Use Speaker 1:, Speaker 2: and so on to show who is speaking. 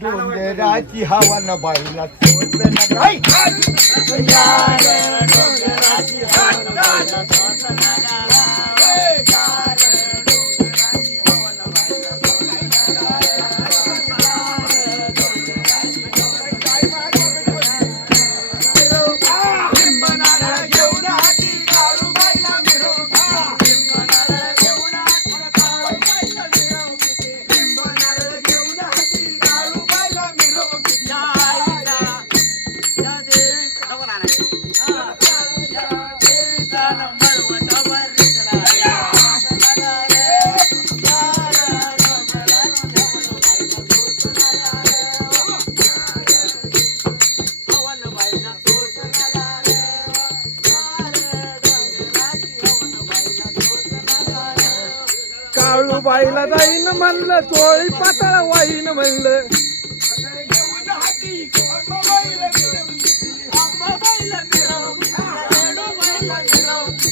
Speaker 1: राजी हवा ना बाईला बहिलाईन मारले तरी पात व्हान मांले